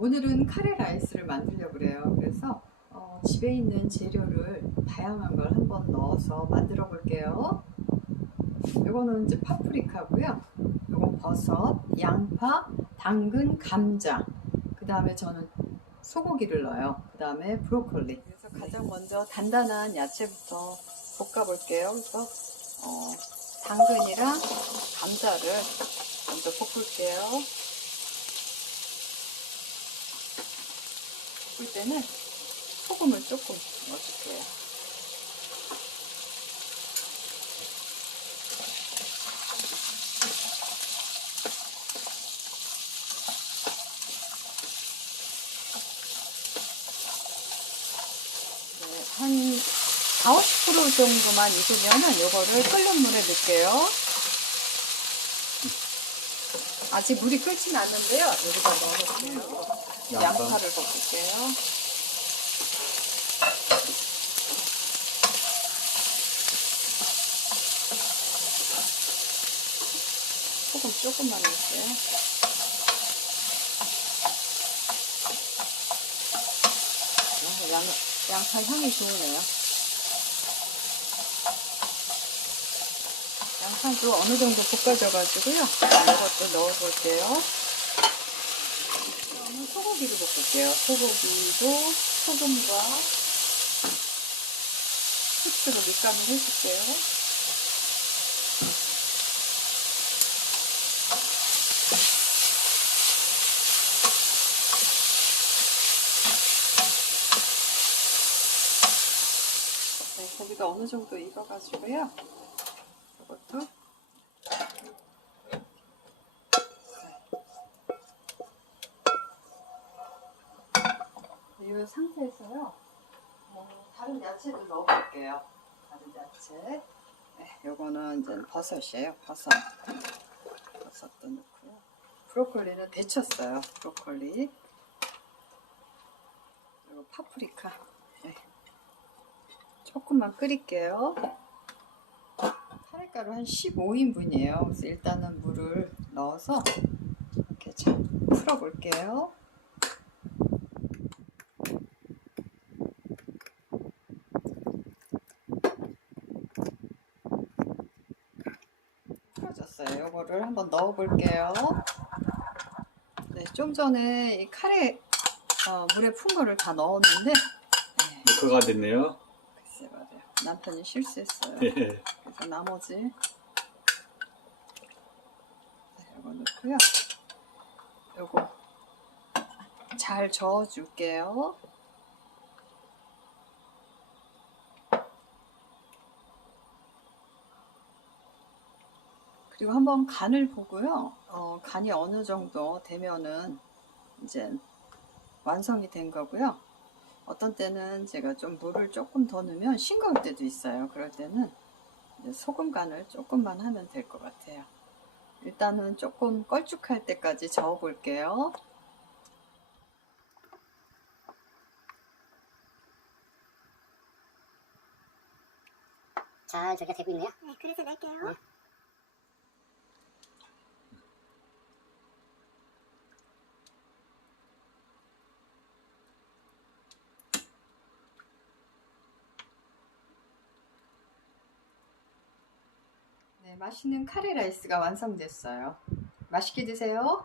오늘은 카레 라이스를 만들려고 그래요. 그래서 어, 집에 있는 재료를 다양한 걸 한번 넣어서 만들어 볼게요. 이거는 이제 파프리카고요. 이건 버섯, 양파, 당근, 감자. 그 다음에 저는 소고기를 넣어요. 그 다음에 브로콜리. 그래서 가장 먼저 단단한 야채부터 볶아 볼게요. 그래서 어, 당근이랑 감자를 먼저 볶을게요. 볶을 때는 소금을 조금 넣어줄게요. 네, 한 4, 50% 정도만 익으면은 요거를 끓는 물에 넣을게요. 아직 물이 끓진 않는데요. 여기다 넣어볼게요. 양파. 양파를 볶을게요. 소금 조금만 넣을게요. 어, 양, 양파 향이 좋으네요. 양파도 어느 정도 볶아져가지고요. 이것도 넣어볼게요. 그러면 소고기를 볶을게요. 소고기도 소금과 후추로 밑간을 해줄게요. 네, 고기가 어느 정도 익어가지고요. 이 상태에서요. 어, 다른 야채도 넣어볼게요. 다른 야채. 네, 요거는 이제 버섯이에요. 버섯. 버섯도 넣고요. 브로콜리는 데쳤어요. 브로콜리. 그리고 파프리카. 네. 조금만 끓일게요. 카레가루 한 15인분이에요. 그래서 일단은 물을 넣어서 이렇게 잘 풀어볼게요. 풀어졌어요. 이거를 한번 넣어볼게요. 네, 좀 전에 이 카레 어, 물에 푼 거를 다 넣었는데 네, 그가 됐네요. 글쎄 말이에요. 남편이 실수했어요. 예. 그래서 나머지 네, 이거 넣고요. 요거 잘 저어줄게요. 그리고 한번 간을 보고요. 어, 간이 어느 정도 되면은 이제 완성이 된 거고요. 어떤 때는 제가 좀 물을 조금 더 넣으면 싱거울 때도 있어요. 그럴 때는 이제 소금 간을 조금만 하면 될 것 같아요. 일단은 조금 걸쭉할 때까지 저어 볼게요. 잘 저기가 되고 있네요. 네, 그래서 낼게요. 네. 네, 맛있는 카레 라이스가 완성됐어요. 맛있게 드세요.